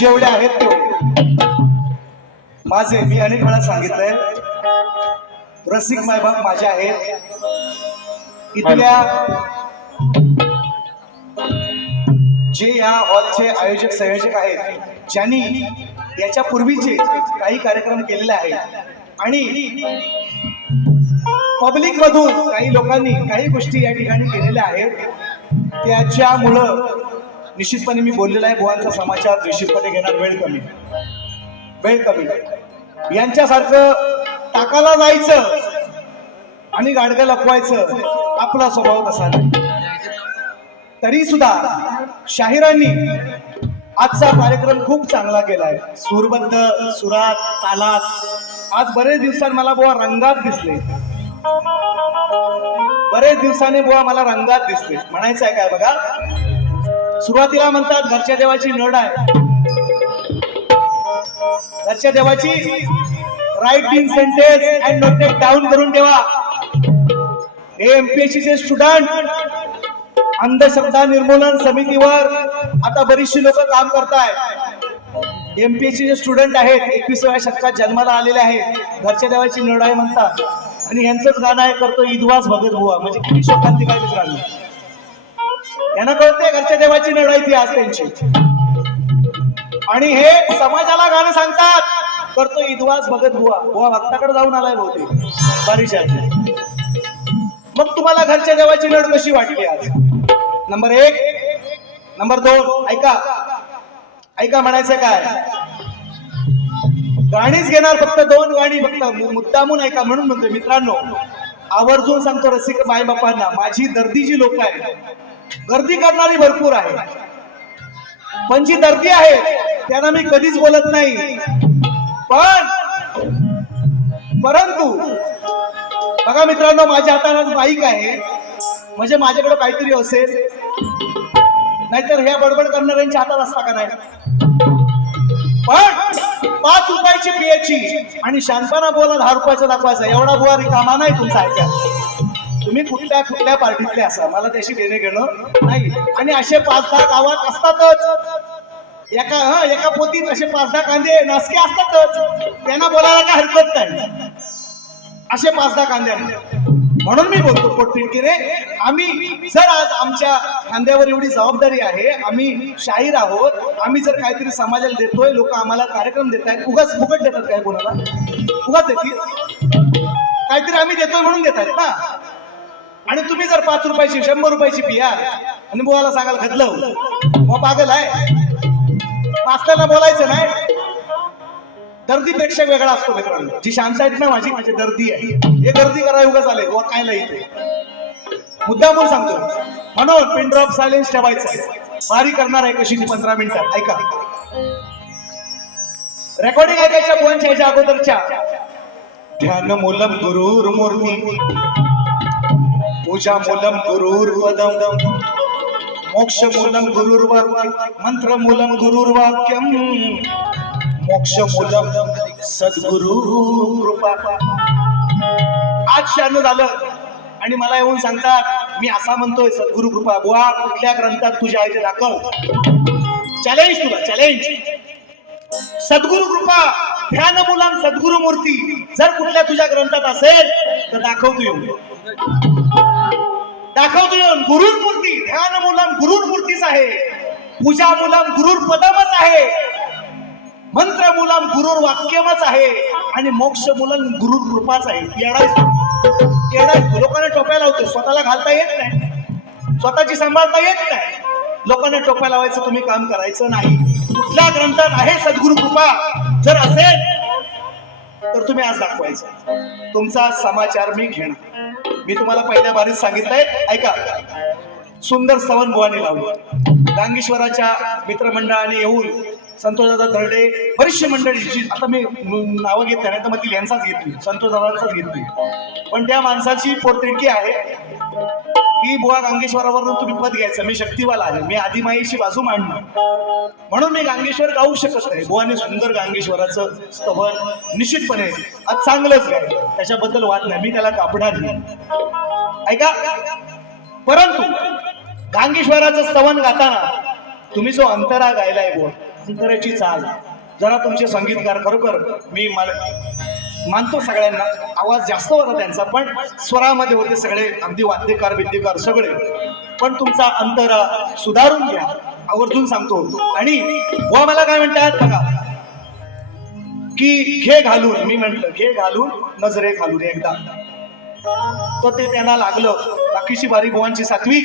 जेवढे आहेत तेवढे माझे मी अनेक वेळा सांगितलंय. रसिक मायबाप माझे आहेत. इथल्या जे या हॉलचे आयोजक संयोजक आहेत ज्यांनी याच्या पूर्वीचे काही कार्यक्रम केलेले आहेत. आणि पब्लिक मधून काही लोकांनी काही गोष्टी या ठिकाणी केलेल्या आहेत. त्याच्यामुळं निश्चितपणे मी बोललेला आहे बुवांचा समाचार निश्चितपणे घेणार वेळ कमी. वेळ कमी. यांच्यासारखं टाकाला जायचं आणि गाडगं लपवायचं आपला स्वभाव कसा तरी सुद्धा शाहिरांनी आजचा कार्यक्रम खूप चांगला केलाय. सूरबद्ध सुरात तालात. आज बरेच दिवसांनी मला बुवा रंगात दिसले. बरेच दिवसांनी बुवा मला रंगात दिसले. म्हणायचं आहे काय बघा? सुरुवातीला म्हणतात घरच्या देवाची नड आहे. घरच्या देवाची write in sentence and noted down करून ठेवा. हे एमपीएससी चे स्टुडंट अंधश्रद्धा निर्मूलन समितीवर आता बरीचशी लोक काम करतायत. एमपीएससी चे स्टुडंट आहेत एकविसाव्या शतकात जन्माला आलेले आहेत. घरच्या देवाची नड आहे म्हणतात. आणि यांचंच गाणं आहे करतो ईदवास भगत बुवा. म्हणजे किती शोकांती काय मित्रांनो. यांना कळते घरच्या देवाची लढाई आहे ती आज त्यांची. आणि हे समाजाला गाणं सांगतात. करतो इदवास भगत बुवा. बुवा भक्ताकडे जाऊन आलाय बहुतेक. बारिशात मग तुम्हाला घरच्या देवाची लढ कशी वाटली आज? नंबर एक. नंबर दोन. ऐका. ऐका म्हणायचं काय? गाणीच घेणार फक्त दोन गाणी फक्त. मुद्दामून ऐका म्हणून म्हणतोय मित्रांनो. आवर्जून सांगतो रसिक माय बापांना माझी दर्दी जी लोक आहेत. गर्दी करणारी भरपूर आहे. पण जी दर्दी आहे त्यांना मी कधीच बोलत नाही. पण परंतु बघा मित्रांनो माझ्या हातात बाईक आहे. म्हणजे माझ्याकडे काहीतरी असेल. नाहीतर ह्या बडबड करणाऱ्यांच्या हातात असता का नाही? पण पाच रुपयाची पियाची आणि शांतपणा बोला दहा रुपयाचा दाखवायचा. एवढा बुवा रिकामा नाही तुमचा ऐका तुम्ही कुठल्या कुठल्या पार्टीतले असा? मला त्याशी देणे घेणं नाही. आणि असे पाच दहा गावात असतातच. एका हा एका पोतीत असे पाच दहा कांदे नासके असतातच. त्यांना बोलायला काय हरकत नाही. असे पाच दहा कांदे म्हणून मी बोलतो पोटपिडकीने आम्ही जर आज आमच्या खांद्यावर एवढी जबाबदारी आहे आम्ही शाहीर आहोत आम्ही जर काहीतरी समाजाला देतोय लोक आम्हाला कार्यक्रम देत आहेत उगाच फुकट देतात काय कोणाला? उगाच देतील? काहीतरी आम्ही देतोय म्हणून देत आहेत ना. आणि तुम्ही जर पाच रुपयाची शंभर रुपयाची पिया आणि बुवाला सांगाल घातलं मग पागल आहे. मास्टरला बोलायचं नाही. दर्दी प्रेक्षक वेगळा असतो मित्रांनो. जी शांत आहेत ना माझी माझी दर्दी आहे. हे गर्दी करा उगाच आले. व काय नाही मुद्दा म्हणून सांगतो. म्हणून पिन ड्रॉप सायलेन्स ठेवायचं. आहे बारी करणार आहे कशी पंधरा मिनिटात ऐका. रेकॉर्डिंग ऐकायच्या फोनच्या ह्याच्या अगोदरच्या. ध्यान मुलम गुरुर मूर्ती पूजा मूलम गुरुर पदम मोक्ष मूलम गुरुर मंत्र मूलम गुरुर मोक्ष मूलम सद्गुरु कृपा। आज शहाणं झालं आणि मला येऊन सांगतात मी असा म्हणतोय सद्गुरु कृपा बुवा कुठल्या ग्रंथात तुझ्या आहे ते दाखव. चॅलेंज तुला चॅलेंज सद्गुरु कृपा ध्यान मुलाम सद्गुरु मूर्ती. जर कुठल्या तुझ्या ग्रंथात असेल तर दाखवतो येऊ दाखवतो येऊन गुरुर मूर्ती ध्यान मुलाम गुरुर मूर्तीच आहे. पूजा मुलाम गुरुर पदमच आहे. मंत्र मुलाम गुरुर वाक्यमच आहे. आणि मोक्ष मुलाम गुरुर कृपाच आहे. येडायच येडायच लोकांना टोप्या लावतो. स्वतःला घालता येत नाही. स्वतःची सांभाळता येत नाही. लोकांना टोप्या लावायचं तुम्ही काम करायचं नाही. कुठल्या ग्रंथात आहे सद्गुरु कृपा? जर असेल तर तुम्ही आज दाखवायचं. तुमचा समाचार मी घेणार. मी तुम्हाला पहिल्या बारीत सांगितलंय. ऐका. सुंदर सवन बुवानी लावलं. गांगेश्वराच्या मित्रमंडळाने येऊन संतोषदादा धरडे बरीचशी मंडळी जी आता मी नावं घेत नाही तर मग ती यांचाच घेतली. संतोषदादांचाच घेतली. पण त्या माणसाची पोरतिडकी आहे. की बुवा गांगेश्वरावरून तुम्ही पद घ्यायचं. मी शक्तिवाला आहे. मी आदिमाईची बाजू मांडणार. म्हणून मी गांगेश्वर गाऊ शकत नाही. बुवाने सुंदर गांगेश्वराचं स्तवन निश्चितपणे आज चांगलंच गायलं. त्याच्याबद्दल वाद नाही. मी त्याला कापणार नाही. ऐका. परंतु गांगेश्वराचं स्तवन गाताना तुम्ही जो अंतरा गायलाय बुवा अंतराची चाल. जरा तुमचे संगीतकार खरोखर मी मला मानतो सगळ्यांना. आवाज जास्त होता त्यांचा पण स्वरामध्ये होते सगळे अगदी वाद्यकार विद्यकार सगळे. पण तुमचा अंतर सुधारून घ्या. आवर्जून सांगतो. आणि व मला काय म्हणतात बघा. की घे घालून मी म्हंटल घे घालून नजरे घालून एकदा. तर ते त्यांना लागलं. बाकीची बारी बुवांची सातवी.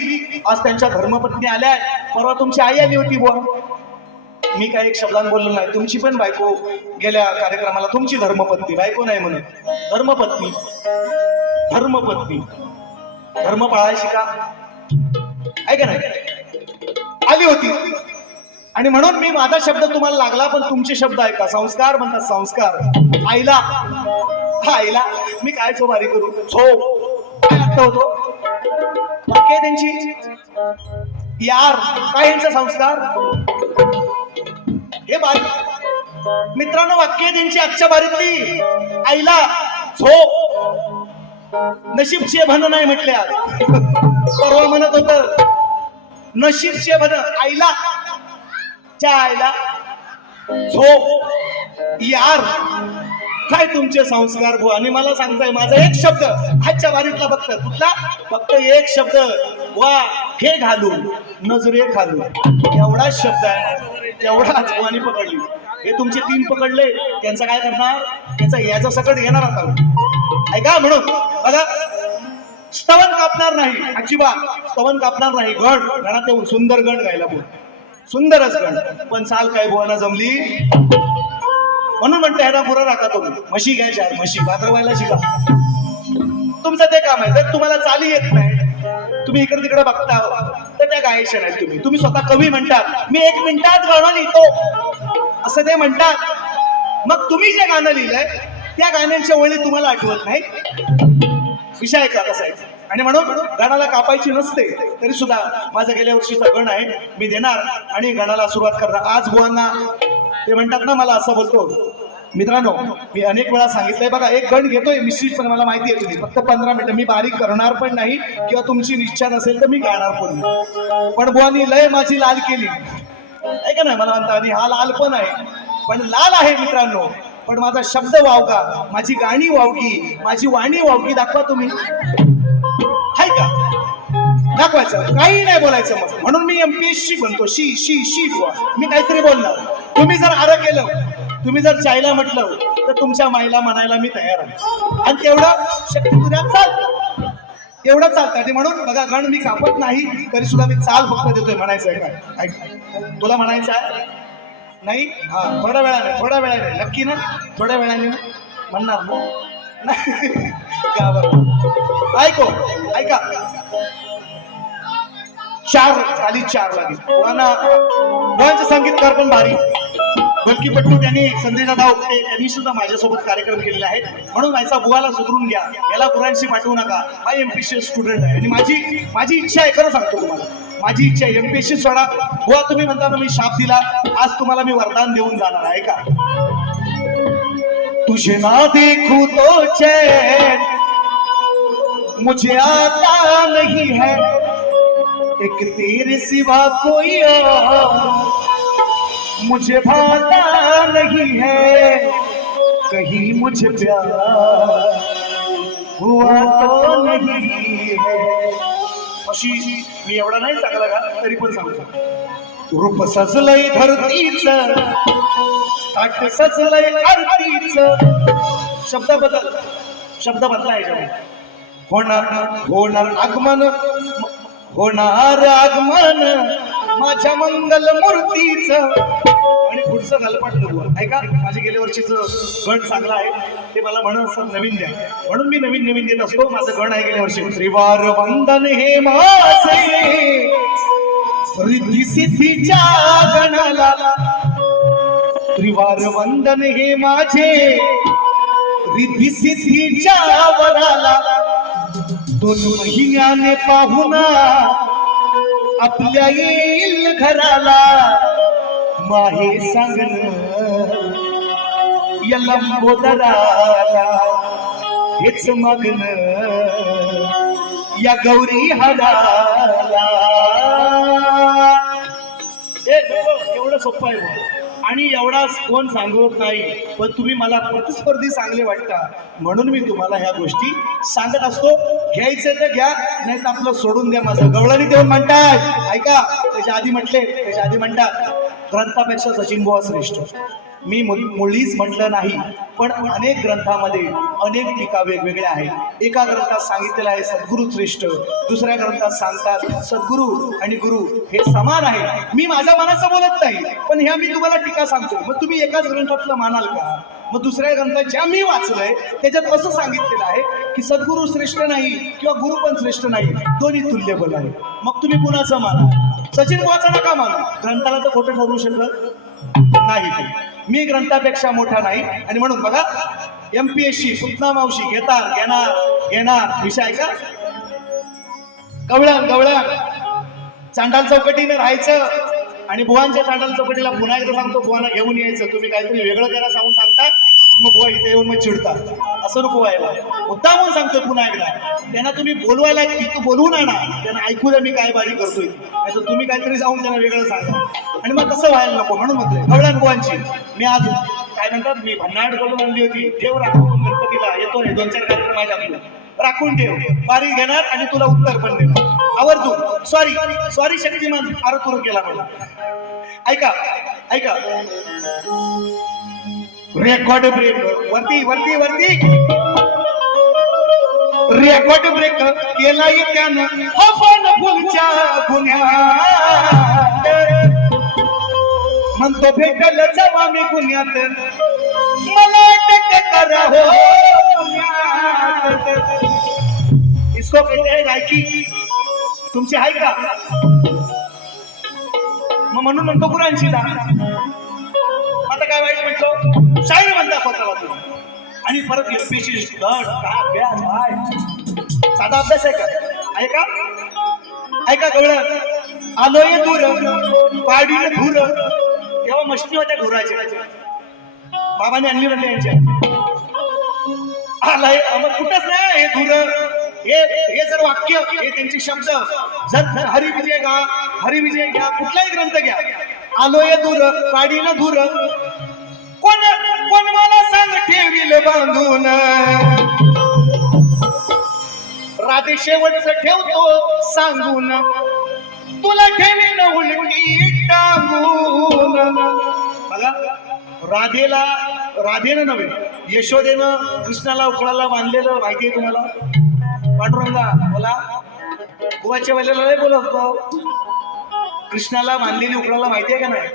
आज त्यांच्या धर्मपत्नी आल्या. परवा तुमची आई आली होती बुवा. मी काय एक शब्दांत बोललो नाही. तुमची पण बायको गेल्या कार्यक्रमाला तुमची धर्मपत्नी बायको नाही म्हणून. धर्मपत्नी. धर्मपत्नी. धर्म पाळायची का? आहे का नाही? आली होती. आणि म्हणून मी माझा शब्द तुम्हाला लागला पण तुमचे शब्द ऐका. संस्कार म्हणतात संस्कार. आईला. हा आईला. मी काय चोबारी करू? छो. काय होतो? काय त्यांची? यार. काय यांचा संस्कार? हे बारी मित्रांनो वाक्य त्यांची आजच्या बारीतली. आईला हो. झो नशीबचे भन नाही म्हटल्या. परवा म्हणत होत नशीबचे भन आईला च्या आईला झो. यार काय तुमचे संस्कार भो? आणि मला सांगताय माझा एक शब्द आजच्या वारीतला फक्त. कुठला? फक्त एक शब्द. वा हे घालून नजरे घालून. एवढाच शब्द आहे. तेवढाच पाणी पकडली. हे तुमचे तीन पकडले त्यांचं काय करणार? त्यांचा याचा सकट घेणार आता. ऐका म्हणून. बघा स्तवन कापणार नाही अजिबात. स्तवन कापणार नाही गण घरात येऊन सुंदर गण गायला बोल. सुंदरच गण पण चाल काय बुवाना जमली? म्हणून म्हणते ह्याला बुरा राखा तुम्ही. म्हशी घ्यायच्या म्हशी. भाद्रवायला शिका तुमचं ते काम आहे. जर तुम्हाला चाली येत नाही तुम्ही इकडे तिकडे बघता. तर त्या गायच्या नाही तुम्ही. तुम्ही स्वतः कवी म्हणतात. मी एक मिनिटात गाणं लिहितो. असं ते म्हणतात. मग तुम्ही जे गाणं लिहिलंय त्या गाण्यांच्या वळी तुम्हाला आठवत नाही विषय आहे का आणि म्हणून गणाला कापायची नसते तरी सुद्धा माझा गेल्या वर्षीचा गण आहे. मी देणार आणि गणाला सुरुवात करणार. आज बुवांना ते म्हणतात ना मला असं बोलतो. मित्रांनो मी अनेक वेळा सांगितलंय बघा एक गण घेतोय मिश्रित पण मला माहिती आहे तुम्ही. फक्त पंधरा मिनिटं मी बारीक करणार पण नाही किंवा तुमची इच्छा नसेल तर मी गाणार पण नाही. पण बुवानी लय माझी लाल केली. आहे का नाही मला म्हणता आणि हा लाल पण आहे. पण लाल आहे मित्रांनो. पण माझा शब्द वावगा. माझी गाणी वावगी. माझी वाणी वावगी दाखवा तुम्ही. हाय का? दाखवायचं. काही नाही बोलायचं मग. म्हणून मी एमपीएससी बनतो शी शी शी मी काहीतरी बोलणार. तुम्ही जर आरं केलं तुम्ही जर चायला म्हटलं तर तुमच्या माईला म्हणायला मी तयार आहे. आणि तेवढं शक्य तुझ्या चाल. एवढं चालतं आणि म्हणून बघा गण मी कापत नाही तरी सुद्धा मी चाल फक्त देतोय म्हणायचं आहे काय? ऐक. तुला म्हणायचं आहे? नाही? हा थोड्या वेळाने थोड्या वेळाने. नक्की ना? थोड्या वेळाने म्हणणार ना? का बरं? ऐको ऐका. चार खाली चार लागेल. वाना संगीतकार पण भारी. ढोलकीपट्टू त्यांनी संदेशा धावते यांनी सुद्धा माझ्यासोबत कार्यक्रम केलेला आहे म्हणून माझा बुवाला सुधरून घ्या. याला पुरांशी पाठवू नका. हा एमपीसी स्टुडंट आहे. आणि माझी माझी इच्छा आहे खरं सांगतो तुम्हाला. माझी इच्छा आहे एमपीसी सोडा. बुवा तुम्ही म्हणता ना मी शाप दिला. आज तुम्हाला मी वरदान देऊन जाणार आहे का तुझे ना देखू तो चैन. मुझे आता नहीं है. एक तेरे सिवा कोई और. मुझे भाता नहीं है। कहीं मुझे प्यार हुआ तो नहीं है। अशी मी एवढा नाही चांगला का? तरी पण सांगतो रूप सजलय धरतीच ताट सजलय धरतीच शब्द बदल शब्द बदलाय होणार होणार आगमन होणार आगमन. माझ्या मंगल मूर्तीच. आणि पुढचं गलपाट नको. ऐका माझे गेल्या वर्षीचं गण चांगलं आहे. ते मला म्हण असं नवीन द्या. म्हणून मी नवीन नवीन देत असतो. माझं गण आहे गेल्या वर्षी. श्रीवार वंदन हे माझे. रिद्धी सिद्धीच्या गणाला. त्रिवार वंदन हे माझे. रिद्धी सिद्धीच्या वराला. दोन महिन्याने पाहुणा आपल्या येईल घराला माहे सांगण या लंबोदराला हेच मागण या गौरी हाडाला. हो, हो, एवढं सोपं आहे. आणि एवढाच कोण सांगत नाही पण तुम्ही मला प्रतिस्पर्धी चांगले वाटता म्हणून मी तुम्हाला ह्या गोष्टी सांगत असतो. घ्यायचं तर घ्या नाही तर आपलं सोडून द्या माझं. गवळणी देऊन म्हणतात ऐका त्याच्या आधी म्हटले त्याच्या आधी म्हणतात ग्रंथापेक्षा सचिन बुवा श्रेष्ठ. मी मुळीच म्हटलं नाही पण अनेक ग्रंथामध्ये अनेक टीका वेगवेगळ्या आहेत. एका ग्रंथात सांगितलेलं आहे सद्गुरू श्रेष्ठ. दुसऱ्या ग्रंथात सांगतात सद्गुरू आणि गुरु हे समान आहे मी माझ्या मनाचं बोलत नाही पण ह्या मी तुम्हाला टीका सांगतो मग तुम्ही एकाच ग्रंथातलं मानाल का? मग दुसऱ्या ग्रंथात ज्या मी वाचलंय त्याच्यात असं सांगितलेलं आहे की सद्गुरू श्रेष्ठ नाही किंवा गुरु पण श्रेष्ठ नाही दोन्ही तुल्यबल आहे मग तुम्ही कुणाचं माना सचिन बुवाचा नका मान. ग्रंथाला तर खोटं ठरवू शकत नाही. मी ग्रंथापेक्षा मोठा नाही. आणि म्हणून बघा एम पी एस सी सुतना मावशी घेणार घेणार घेणार. विषय आहे का कवळण कवळण चांडाल चौकटीने राहायचं. आणि बुवांच्या चांडाल चौकटीला पुन्हा एकदा सांगतो बुवांना घेऊन यायचं. तुम्ही काहीतरी वेगळं करा सांगून मग बुवा इथे येऊन मग चिडतात. असं नको व्हायला. मुद्दा म्हणून सांगतो पुन्हा एकदा. त्यांना तुम्ही बोलवायला बोलवू बोलवून आणा त्यांना ऐकू द्या मी काय बारी करतोय. नाही तर तुम्ही काहीतरी जाऊन त्यांना वेगळं सांगा. आणि मग तसं व्हायला नको म्हणून म्हणतोय कवळण बुवांची मी आज काय म्हणतात? मी भन्नाट करून आणली होती. देव राखून गणपतीला येतो रे. दोन चार कार्यक्रम आहेत आपले. राखून ठेव. बारी घेणार आणि तुला उत्तर पण देणार. आवर्जून. सॉरी सॉरी शक्तिमान फार तुरु केला मला ऐका. ऐका. रेकॉर्ड ब्रेक वरती वरती वरती. रेकॉर्ड ब्रेक केला त्यानं. आपण फुलच्या गुन्ह्या म्हणतो भेटल जेव्हा मी गुन्ह्यात मला अटक करा हो इसको कहते गायकी. तुमची आहे का? मग म्हणून म्हणतो गुरांची आता काय वाईट म्हटलं? शाहीर म्हणता स्वतःला तू आणि परत एमपीसी धड का अभ्यास काय साधा अभ्यास आहे का? ऐका ऐका गवळ आलोय दूर पाडीन धूर. तेव्हा मस्ती होत्या घोराच्या बाबाने आणली म्हणले यांच्या आलाय मग कुठंच नाही हे धुर. हे हे जर वाक्य हे त्यांचे शब्द. जर जर हरिविजय गा हरिविजय घ्या कुठलाही ग्रंथ घ्या. आलोय दूर पाडीन धूर. कोण? कोण मला सांग ठेवील बांधून? राधे शेवटचं ठेवतो सांगून. तुला ठेवीन उलटी टांगून. बघा राधेला राधेनं नव्हे यशोदेनं कृष्णाला उकळाला बांधलेलं माहिती आहे तुम्हाला? पांडुरंगा बोला. गोवाच्या वेळेला लय बोलत कृष्णाला बांधलेली उकडाला माहिती आहे का नाही?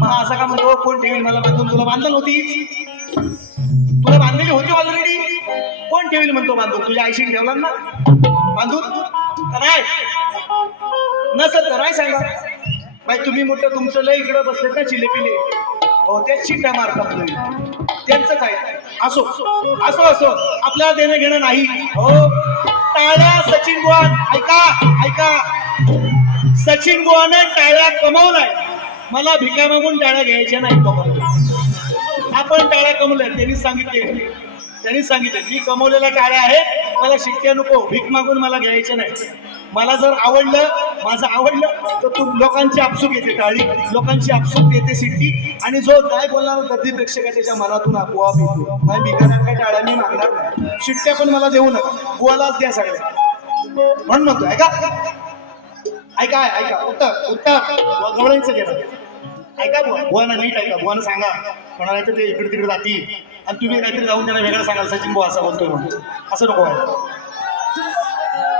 मग असं का म्हणतो कोण ठेवील मला बांधून? तुला बांधलं होती तुला बांधलेली होती ऑलरेडी कोण ठेवील म्हणतो बांधून? तुझ्या आईशी ठेवला ना? बांधून? का नाही नसत तर नाही सांगा. बाई तुम्ही मोठं तुमचं लय इकडं बसलेत ना चिलेपिले. हो त्याच चिट्ट्या मारतात तुम्ही त्यांचंच आहे. असो असो असो. आपल्याला देणं घेणं नाही. हो टाळ्या सचिन बुवान ऐका ऐका. सचिन बुवाने टाळ्या कमवलाय. मला भिका मागून टाळ्या घ्यायच्या नाही आपण टाळ्या कमवल्या त्यांनी सांगितले. त्यांनी सांगितले मी कमवलेल्या टाळ्या आहेत मला शिक्क्या नको भीक मागून मला घ्यायच्या नाही मला जर आवडलं माझं आवडलं तर तू लोकांची आपसूक येते टाळी. लोकांची आपसूक येते सिट्टी आणि जो काय बोलणार गर्दी प्रेक्षकाच्या मनातून आपोआप येतो. नाही भिकाऱ्यांना काय टाळ्या मी मागणार नाही. शिट्ट्या पण मला देऊ नका. गोवालाच द्या सगळ्या. म्हणून म्हणतो ऐका. ऐका ऐका. उत्तर उत्तर. गवळांचं गेलं ऐका बुवाना नीट ऐका. बुवाना सांगा. कोणाला तर ते इकडे तिकडे जाती आणि तुम्ही काहीतरी जाऊन त्यांना वेगळं सांगाल सचिन बुवा असं बोलतोय म्हणून. असं नको व्हायला.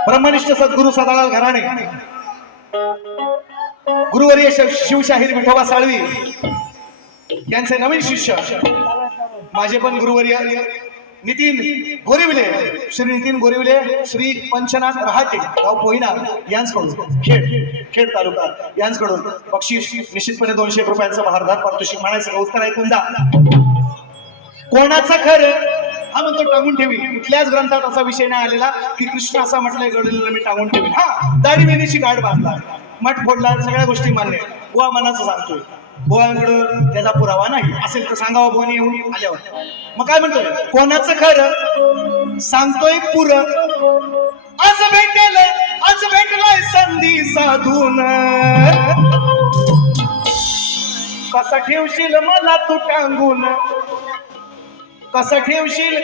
ब्रह्मनिष्ठ सद्गुरु सदाळा घराणे. गुरुवर्य शिवशाहीर विठोबा साळवी. यांचे नवीन शिष्य. माझे पण गुरुवर्य. नितीन गोरिविले. श्री नितीन गोरिविले श्री पंचनाथ रहाटे गाव पोहिना यांचकडून. खेड खेड तालुका यांचकडून. बक्षीस निश्चितपणे दोनशे रुपयांचा भारदार पारितोषिक म्हणायचं उत्तर ऐकून जा कोणाचं खरं? हा म्हणतो टांगून ठेवी. कुठल्याच ग्रंथात असा विषय नाही आलेला की कृष्ण असा म्हटलंय गडलेला मी टांगून ठेवी हा दाढी वेणीची गाठ बांधला. मठ फोडला सगळ्या गोष्टी मान्य आहेत. मनाचं सांगतोय. बुवांकडं त्याचा पुरावा नाही. असेल तर सांगावा बुवाने येऊन आल्यावर. मग काय म्हणतो कोणाचं खरं? सांगतोय पुर. आज भेटेल आज भेटलाय संधी साधून. कसं कसा ठेवशील मला तू टांगून? कसा ठेवशील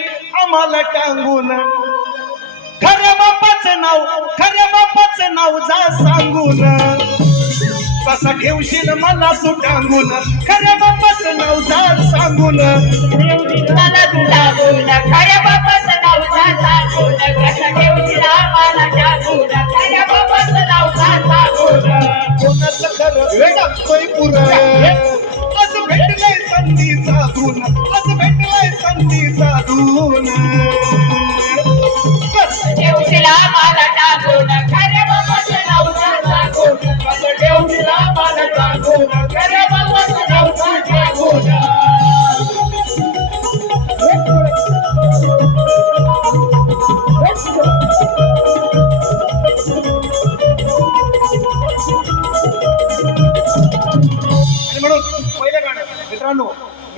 आम्हाला टांगून? खऱ्या बापाचं नाव खऱ्या बापाचं नाव जा सांगून. कसा ठेवशील मला तू टांगून खऱ्या बापाचं नाव जा सांगून. मला तुला बोल खऱ्या बापाचं नाव जाता बोल कसं ठेवशील आम्हाला टाकून. खऱ्या बापाचं नाव जाता बोल कोणाचं खरं सांगतोय पुरं. असं भेटलंय संधी साधून. असं भेटलंय संधी साधून. ठेवशील आम्हाला टाकून.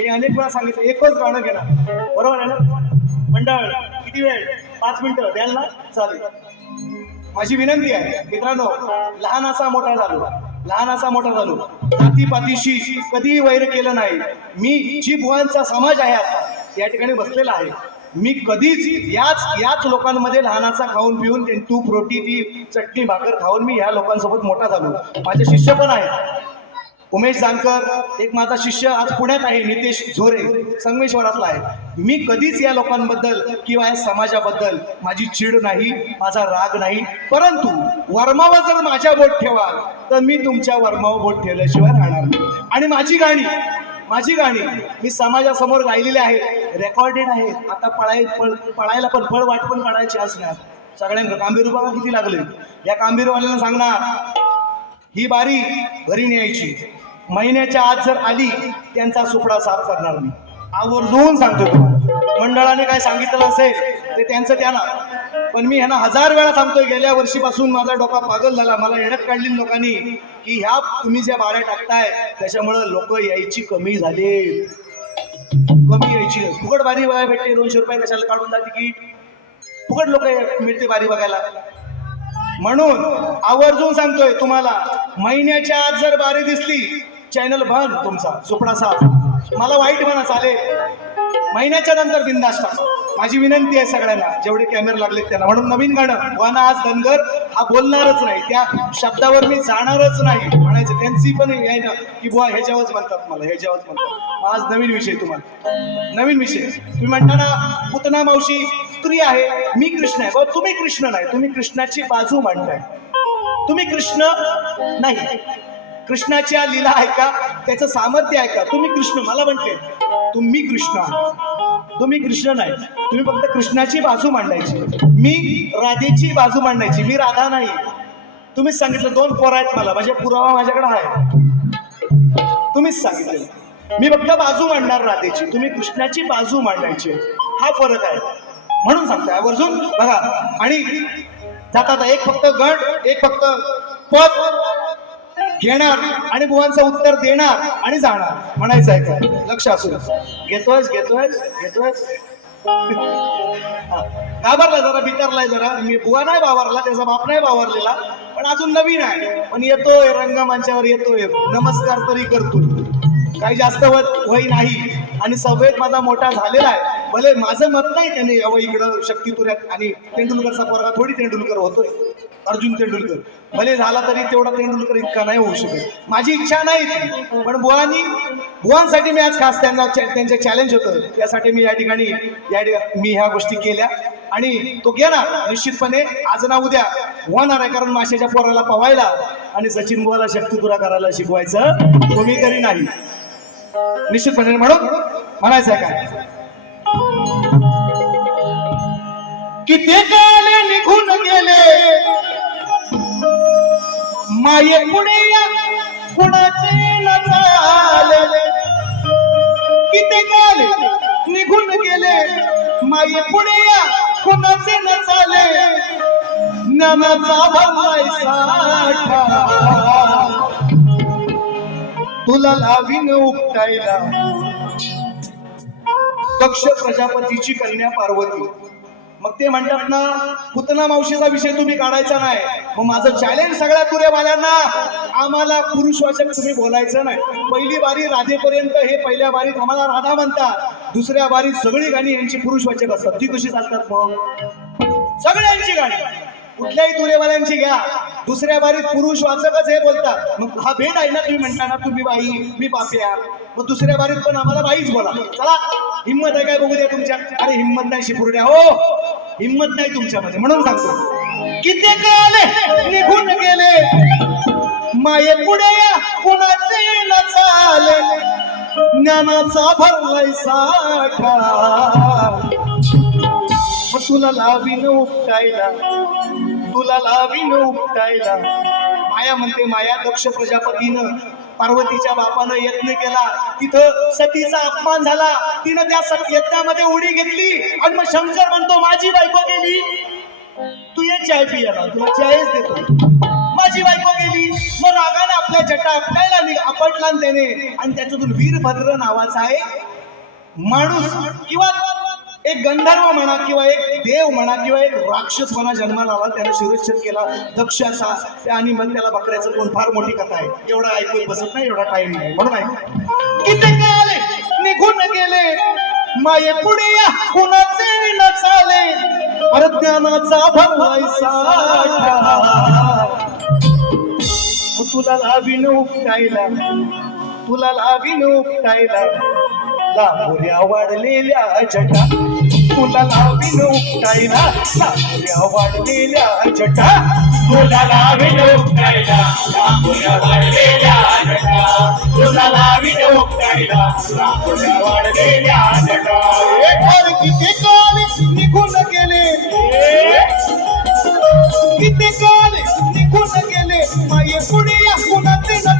मी अनेक वेळा सांगितलं एकच गाणं घेणार. बरोबर आहे ना? मंडळ किती वेळ? पाच मिनिटं. द्याल ना? चालेल. माझी विनंती आहे मित्रांनो लहान असा मोठा झालो. लहान असा मोठा झालो. जातीपातीशी कधीही वैर केलं नाही. मी जी भुवांचा समाज आहे आता या ठिकाणी बसलेला आहे. मी कधीच याच याच लोकांमध्ये लहानाचा खाऊन पिऊन ते तूप रोटी ती चटणी भाकर खाऊन मी ह्या लोकांसोबत मोठा झालो. माझे शिष्य पण आहेत. उमेश जानकर एक माझा शिष्य आज पुण्यात आहे नितेश झोरे संगमेश्वरातला आहे. मी कधीच या लोकांबद्दल किंवा या समाजाबद्दल माझी चिड नाही माझा राग नाही परंतु वर्मावर जर माझ्या बोट ठेवाल तर मी तुमच्या वर्मावर बोट ठेवल्याशिवाय राहणार नाही. आणि माझी गाणी माझी गाणी मी समाजासमोर गायलेली आहे रेकॉर्डेड आहे आता पळाय पळ पळायला पण फळ वाट पण काढायची असणार सगळ्यांना कांबीरू बघा किती लागले. या कांबीरवाल्यांना सांगणार ही बारी घरी न्यायची. महिन्याच्या आत जर आली त्यांचा सुपडा साफ करणार मी. आवर्जून सांगतो तुम्हाला. मंडळाने काय सांगितलं असेल ते त्यांचं त्यांना पण मी ह्यांना हजार वेळा सांगतोय गेल्या वर्षीपासून माझा डोका पागल झाला. मला येण्यात काढली लोकांनी की ह्या तुम्ही ज्या बाऱ्या टाकताय त्याच्यामुळं लोक यायची कमी झाली. कमी यायची. फुकट बारी बघायला भेटते दोनशे रुपये कशाला काढून जाते की? फुकट लोक मिळते बारी बघायला. म्हणून आवर्जून सांगतोय तुम्हाला महिन्याच्या आत जर बारी दिसली चॅनल बंद तुमचा सुपडा साफ मला वाईट म्हणा चालेल. महिन्याच्या नंतर बिंदास माझी विनंती आहे सगळ्यांना जेवढे कॅमेरे लागलेत त्यांना. म्हणून नवीन गाणं वाना आज धनगर हा बोलणारच नाही. त्या शब्दावर मी जाणारच नाही म्हणायचं. त्यांची पण आहे ना की बुवा ह्याच्यावरच म्हणतात मला ह्याच्यावरच म्हणतात. आज नवीन विषय तुम्हाला. नवीन विषय. तुम्ही म्हणता ना पुतना मावशी स्त्री आहे मी कृष्ण आहे. तुम्ही कृष्ण नाही. तुम्ही कृष्णाची बाजू मांडताय. तुम्ही कृष्ण नाही. कृष्णाच्या लीला ऐका त्याचं सामर्थ्य ऐका तुम्ही कृष्ण मला म्हंटले. तुम्ही कृष्ण तुम्ही कृष्ण नाही. तुम्ही फक्त कृष्णाची बाजू मांडायची. मी राधेची बाजू मांडायची. मी राधा नाही. तुम्हीच सांगितलं दोन पोरं आहेत मला. म्हणजे पुरावा माझ्याकडे आहे. तुम्हीच सांगितलं. मी फक्त बाजू मांडणार राधेची. तुम्ही कृष्णाची बाजू मांडायची. हा फरक आहे. म्हणून सांगतोय. आवर्जून बघा. आणि जातात एक फक्त गट एक फक्त पद घेणार आणि बुवांचं उत्तर देणार आणि जाणार. म्हणायचं आहे का लक्ष असू घेतोय घेतोयस घेतोयस घेतोयस? हा. घाबरला जरा बितरलाय जरा. मी बुवा नाही बावरला त्याचा बाप नाही बावरलेला पण अजून नवीन आहे. पण येतोय रंगमंचावर येतोय. नमस्कार तरी करतो काही जास्त वय वय नाही. आणि सभेत माझा मोठा झालेला आहे. भले माझं मत नाही त्याने यावं इकडं शक्तीपुऱ्यात. आणि तेंडुलकरचा पोरगा थोडी तेंडुलकर होतोय. अर्जुन तेंडुलकर. भले झाला तरी तेवढा तेंडुलकर इतका नाही होऊ शकत. माझी इच्छा नाही पण बुवानी बुवांसाठी मी आज खास त्यांना चा- त्यांचे चॅलेंज होतं. त्यासाठी मी या ठिकाणी या ठिकाणी मी ह्या गोष्टी केल्या. आणि तो घेणार निश्चितपणे आज ना उद्या होणार आहे. कारण माशाच्या पोराला पवायला आणि सचिन बुवाला शक्तीपुरा करायला शिकवायचं तुम्ही तरी नाही. निश्चितपणे म्हणून म्हणायचं आहे काय? किती काले निघून गेले? माये पुढे कुणाचे किती काल निघून गेले माये पुणे कुणाचे न चाले. ज्ञानाचा भरलाय साठा. तुला लावीन उपटायला. दक्ष प्रजापतीची कन्या पार्वती. मग ते म्हणतात ना पुतना मावशीचा विषय तुम्ही काढायचा नाही. मग माझं चॅलेंज सगळ्या तुरेवाल्यांना आम्हाला पुरुषवाचक तुम्ही बोलायचं नाही. पहिली बारी राधेपर्यंत हे पहिल्या बारीत आम्हाला राधा म्हणतात. दुसऱ्या बारीत सगळी गाणी यांची पुरुषवाचक असतात. ती कशी चालतात मग? सगळ्यांची गाणी. कुठल्याही तुलेवाल्यांची घ्या. दुसऱ्या बारीत पुरुष वाचकच हे बोलतात. मग हा भेट आहे ना तुम्ही म्हणता ना तुम्ही बाई मी पाप्या मग दुसऱ्या बारीत पण आम्हाला बाईच बोला. चला हिंमत आहे काय बघू द्या तुमच्या. अरे हिंमत नाही शिपुर्ड्या हो. हिंमत नाही तुमच्यामध्ये. म्हणून सांगतो. किती काल निघून गेले. माये पुढे या कुणाचे न चाले. ज्ञानाचा भरलाय साठा. मग तुला लावीन उपटायला. तुला लावीन उपटायला माया म्हणते माया दक्ष प्रजापतीनं पार्वतीच्या बापानं यत्न केला. तिथं सतीचा अपमान झाला. तिनं त्या यत्नामध्ये उडी घेतली आणि मग शंकर म्हणतो माझी बायको गेली. तू ये चाय पियाला. तुला चायच देतो. माझी बायको गेली. मग रागाने आपल्या जटा आपटायला आपटला त्याने. आणि त्याच्यातून वीरभद्र नावाचा एक माणूस किंवा एक गंधर्व म्हणा किंवा एक देव म्हणा किंवा एक राक्षस म्हणा जन्माला आला त्याने शिरच्छेद केला दक्षाचा आणि मग त्याला बकऱ्याचं कोण फार मोठी कथा आहे. एवढा ऐकून बसत नाही एवढा टाइम नाही म्हणून आहे? किती आले निघून गेले. माये पुढे या कुणाचे न चाले. अज्ञानाचा भरवायचा तुला लावीन उपटायला तुला लावीन उपटायला. लांबुऱ्या वाढलेल्या जटा. तुला लावीन उपटायला लांबुऱ्या वाढलेल्या जटा तुला लावीन उपटायला लांबुऱ्या वाढलेल्या जटा तुला लावीन उपटायला लांबुऱ्या वाढलेल्या जटा अरे किती काल निघून गेले किती काल निघून गेले माये पुढे या कुणाचे न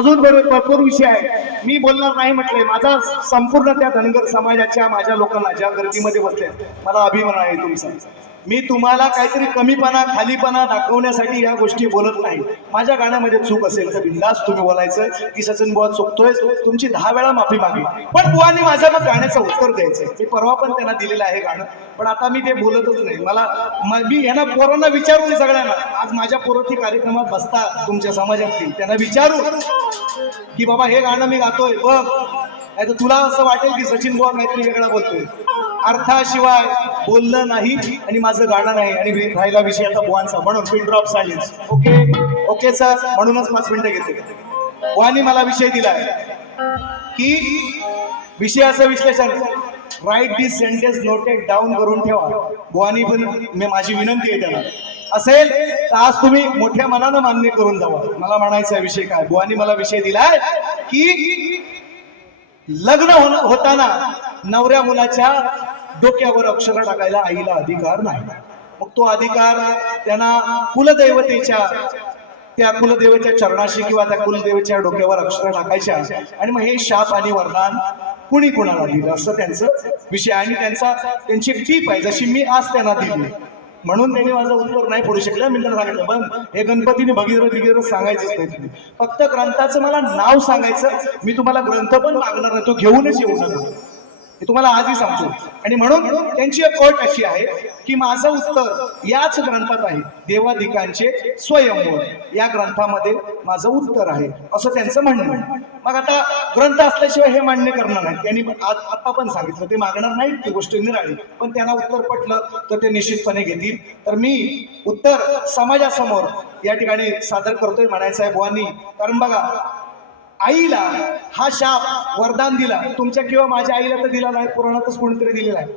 अजून बरोबर भरपूर विषय आहे मी बोलणार नाही म्हटले. माझा संपूर्ण त्या धनगर समाजाच्या माझ्या लोकांना ज्या गर्दीमध्ये बसले मला अभिमान आहे तुमचा. मी तुम्हाला काहीतरी कमीपणा खालीपणा दाखवण्यासाठी या गोष्टी बोलत नाही. माझ्या गाण्यामध्ये चूक असेल तर बिंदास तुम्ही बोलायचं. की सचिन बुवा चुकतोय तुमची दहा वेळा माफी मागली. पण बुवानी माझ्या मग गाण्याचं उत्तर द्यायचं. मी परवा पण त्यांना दिलेलं आहे गाणं. पण आता मी ते बोलतच नाही. मला मी यांना पोरांना विचारून सगळ्यांना आज माझ्या पोरती कार्यक्रमात बसतात तुमच्या समाजातील. त्यांना विचारू की बाबा हे गाणं मी गातोय बघ. नाही तर तुला असं वाटेल की सचिन बुवा काहीतरी वेगळा बोलतोय. अर्थाशिवाय बोललं नाही आणि माझं गाणं नाही आणि राहिला विषय आता बुवांचा. म्हणून pin drop silence okay okay sir म्हणूनच पाच मिनिटं घेते बुवानी मला विषय दिलाय. की विषयाचं विश्लेषण. Write this sentence noted down करून ठेवा. बुवानी पण मी माझी विनंती आहे त्याला. असेल तर आज तुम्ही मोठ्या मनानं मान्य करून जावा. मला म्हणायचा विषय काय? बुवानी मला विषय दिलाय की लग्न होताना नवऱ्या मुलाच्या डोक्यावर अक्षर टाकायला आईला अधिकार नाही. मग तो अधिकार त्यांना कुलदैवतेच्या त्या कुलदेवीच्या चरणाशी किंवा त्या कुलदेवीच्या डोक्यावर अक्षर टाकायच्या. आणि मग हे शाप आणि वरदान कुणी कुणाला दिलं? असं त्यांचं विषय आणि त्यांचा त्यांची टीप आहे. जशी मी आज त्यांना दिली. म्हणून त्यांनी माझं उत्तर नाही पडू शकलं मी त्यांना सांगितलं पण हे गणपतीने भगीर बिगितलं सांगायचंच नाही तुम्ही फक्त ग्रंथाचं मला नाव सांगायचं मी तुम्हाला ग्रंथ पण मागणार नाही तो घेऊनच येऊ नका. हे तुम्हाला आजही सांगतो. आणि म्हणून त्यांची एक अट अशी आहे की माझं उत्तर याच ग्रंथात आहे. देवाधिकांचे स्वयंवर या ग्रंथामध्ये माझं उत्तर आहे. असं त्यांचं म्हणणं मग आता ग्रंथ असल्याशिवाय हे मान्य करणार नाही. त्यांनी पण आज आता पण सांगितलं. ते मागणार नाहीत ती गोष्ट निराळी. पण त्यांना उत्तर पटलं तर ते निश्चितपणे घेतील. तर मी उत्तर समाजासमोर या ठिकाणी सादर करतोय म्हणायचं आहे बुवांनी. कारण बघा आईला हा शाप वरदान दिला. तुमच्या किंवा माझ्या आईला तर दिला नाही पुराणातच कोणीतरी दिलेला आहे.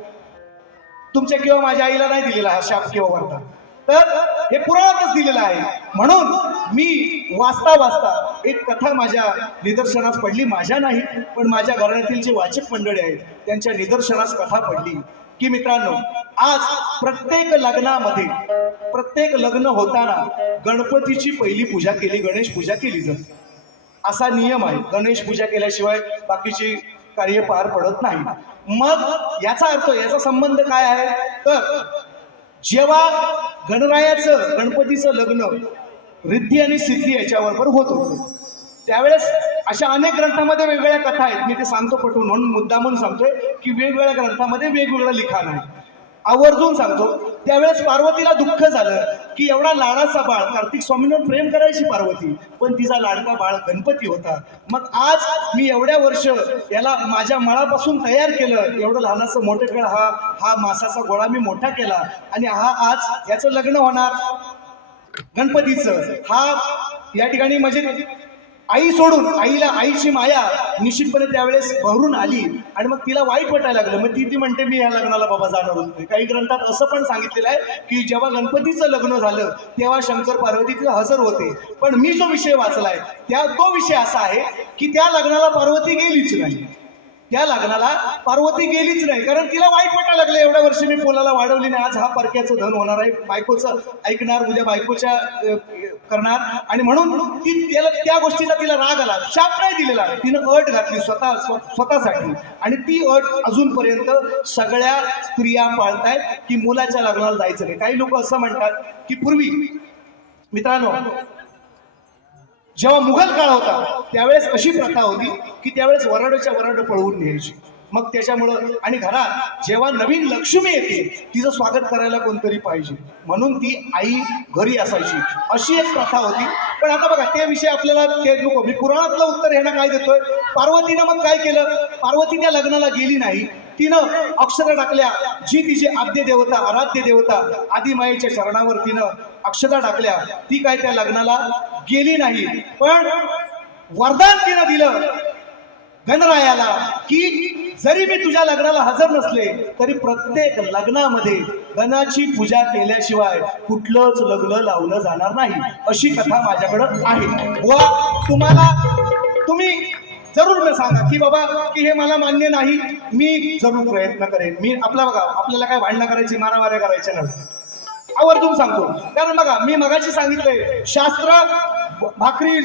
तुमच्या किंवा माझ्या आईला नाही दिलेला हा शाप किंवा वरदान. तर हे पुराणातच दिलेलं आहे. म्हणून मी वाचता वाचता एक कथा माझ्या निदर्शनास पडली. माझ्या नाही पण माझ्या घराण्यातील जे वाचक मंडळी आहेत त्यांच्या निदर्शनास कथा पडली. की मित्रांनो आज प्रत्येक लग्नामध्ये प्रत्येक लग्न होताना गणपतीची पहिली पूजा केली गणेश पूजा केली जाते. असा नियम आहे. गणेश पूजा केल्याशिवाय बाकीची कार्य पार पडत नाही. मग याचा अर्थ याचा संबंध काय आहे? तर जेव्हा गणरायाचं गणपतीचं लग्न रिद्धी आणि सिद्धी याच्याबरोबर होत होतं त्यावेळेस अशा अनेक ग्रंथामध्ये वेगवेगळ्या कथा आहेत. मी ते सांगतो पटवून. म्हणून मुद्दा म्हणून सांगतोय की वेगवेगळ्या ग्रंथामध्ये वेगवेगळं लिखाण आहे. आवर्जून सांगतो. त्यावेळेस पार्वतीला दुःख झालं की एवढा लाडाचा बाळ कार्तिक स्वामींवर प्रेम करायची पार्वती पण तिचा लाडका बाळ गणपती होता. मग आज मी एवढ्या वर्ष याला माझ्या मळापासून तयार केलं. एवढं लहानाचं मोठं खेळ हा हा मासाचा गोळा मी मोठा केला. आणि हा आज याचं लग्न होणार. गणपतीचं. हा या ठिकाणी म्हणजे आई सोडून आईला आईची माया निश्चितपणे त्यावेळेस भरून आली. आणि मग तिला वाईट वाटायला लागलं. मग ती ती म्हणते मी या लग्नाला बाबा जाणार होते. काही ग्रंथात असं पण सांगितलेलं आहे की जेव्हा गणपतीचं लग्न झालं तेव्हा शंकर पार्वती तिथे हजर होते. पण मी जो विषय वाचलाय त्या तो विषय असा आहे की त्या लग्नाला पार्वती गेलीच नाही. त्या लग्नाला पार्वती गेलीच नाही. कारण तिला वाईट वाटायला लागलं. एवढ्या वर्षी मी पोलाला वाढवली नाही. आज हा परक्याचं धन होणार आहे. बायकोचं ऐकणार उद्या बायकोच्या करणार. आणि म्हणून ती त्याला त्या गोष्टीचा तिला राग आला. शाप नाही दिलेला. तिनं अट घातली स्वतः स्व- स्वतःसाठी. आणि ती अट अजूनपर्यंत सगळ्या स्त्रिया पाळतायत की मुलाच्या लग्नाला जायचं नाही. काही लोक असं म्हणतात की पूर्वी मित्रांनो जेव्हा मुघल काळ होता त्यावेळेस अशी प्रथा होती की त्यावेळेस वराडच्या वराड पळवून न्यायची. मग त्याच्यामुळं आणि घरात जेव्हा नवीन लक्ष्मी येते तिचं स्वागत करायला कोणतरी पाहिजे. म्हणून ती आई घरी असायची. अशी एक प्रथा होती. पण आता बघा ते विषय आपल्याला ते नको. मी पुराणातलं उत्तर ह्यांना काय देतोय? पार्वतीनं मग काय केलं? पार्वती त्या लग्नाला गेली नाही. तिनं अक्षरं टाकल्या जी तिची आद्य देवता आराध्य देवता आदिमायेच्या चरणावर तिनं अक्षता टाकल्या. ती काय त्या लग्नाला गेली नाही. पण वरदान तिनं दिलं गणरायाला की जरी मी तुझ्या लग्नाला हजर नसले तरी प्रत्येक लग्नामध्ये गणाची पूजा केल्याशिवाय कुठलंच लग्न लावलं जाणार नाही अशी कथा माझ्याकडं आहे. व तुम्हाला तुम्ही जरूर मला सांगा की बाबा की हे मला मान्य नाही. मी जरूर प्रयत्न करेन. मी आपला बघा आपल्याला काय भांडणं करायची मारामाऱ्या करायच्या नाही. आवर्जून सांगतो. कारण बघा मी मगाशी सांगितलंय शास्त्र भाकरी